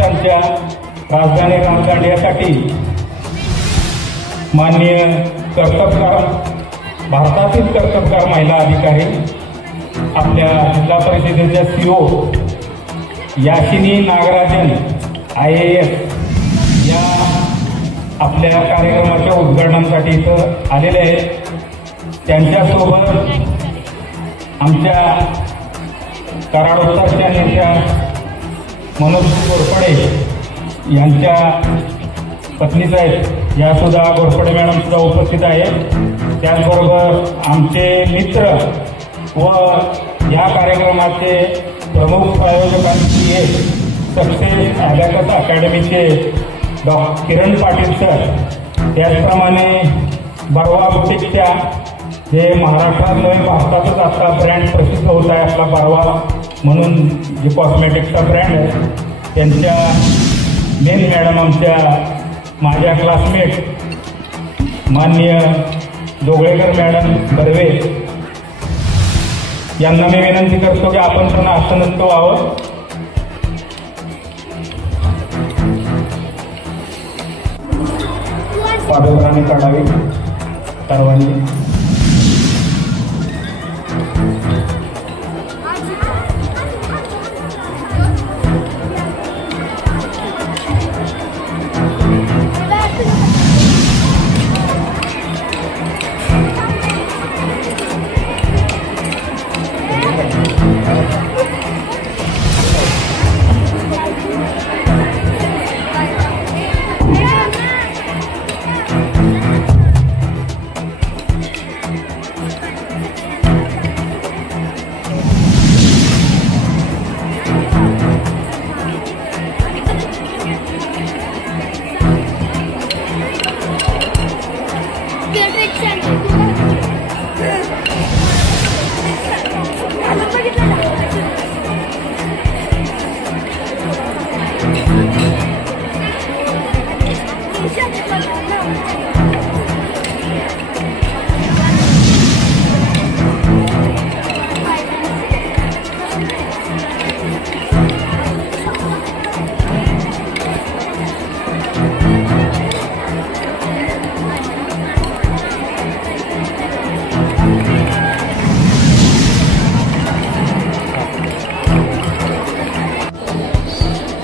हिंदुस्थानच्या राजधानी रामदांड्यासाठी माननीय कर्तबगार भारतातील कर्तबगार महिला अधिकारी आपल्या जिल्हा परिषदेच्या CO याशिनी नागराजन IAS या आपल्या कार्यक्रमाच्या उद्घाटनासाठी इथं आलेले आहेत। त्यांच्यासोबत आमच्या कराडोत्तरच्या नेत्या मनोज घोरपडे यांच्या पत्नीच आहेत, या सुद्धा घोरपडे मॅडम सुद्धा उपस्थित आहेत। त्याचबरोबर आमचे मित्र व या कार्यक्रमाचे प्रमुख आयोजकांची एक success abacus अकॅडमीचे Kiran Patil sir, त्याचप्रमाणे बरवा बुटीकच्या जे महाराष्ट्रात नव्हे भारतातच आता ब्रँड प्रसिद्ध होत आहे आपला बरवा म्हणून जे कॉस्मेटिकचा ब्रँड आहे, त्यांच्या मेन मॅडम आमच्या माझ्या क्लासमेट माननीय जोगळेकर मॅडम बर्वे यांना मी विनंती करतो की आपण त्यांना आसनस्थ व्हावं। पादत्राणे काढावी सर्वांनी।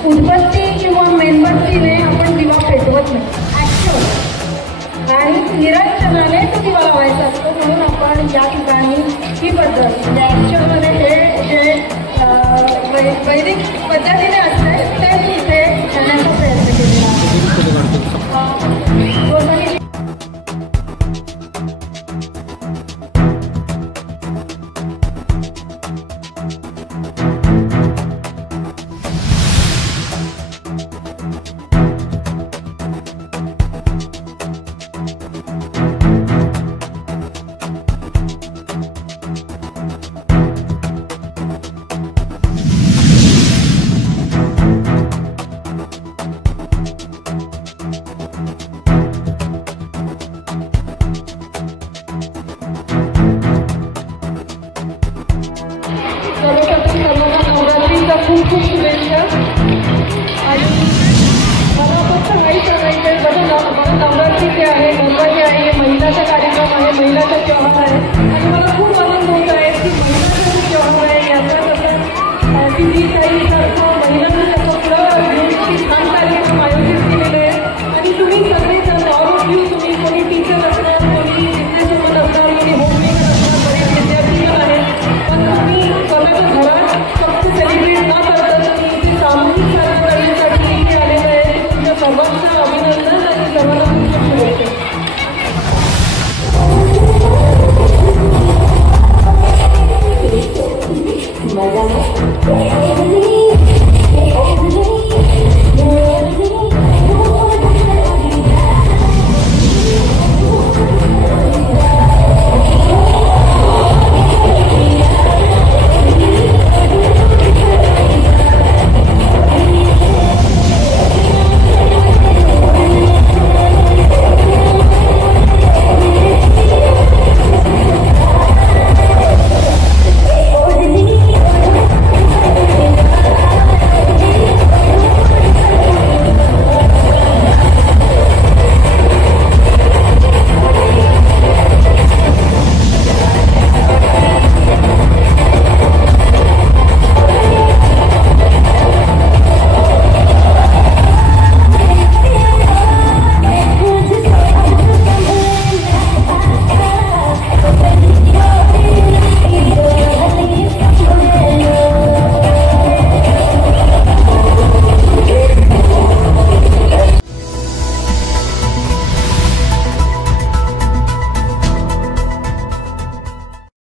उदबत्ती किंवा मेणबत्तीने आपण दिवा पेटवत नाही आणि निरंजनाने तो दिवा लावायचा असतो, म्हणून आपण या ठिकाणी ही पद्धत म्हणजे ॲक्च्युअलमध्ये हे जे वैदिक पद्धतीने असते तेच इथे करण्याचा प्रयत्न केलेला आहे। खूप खूप शुभेच्छा। आणि मला फक्त काही सांगायचं आहे, मला नवरात्री जे आहे गणपती आहे, हे महिलाचा कार्यक्रम आहे, महिलाचा त्योहार आहे आणि मला खूप आनंद होत आहे की महिलाचा जो त्योहार आहे याचा कसं किती काही महिलांना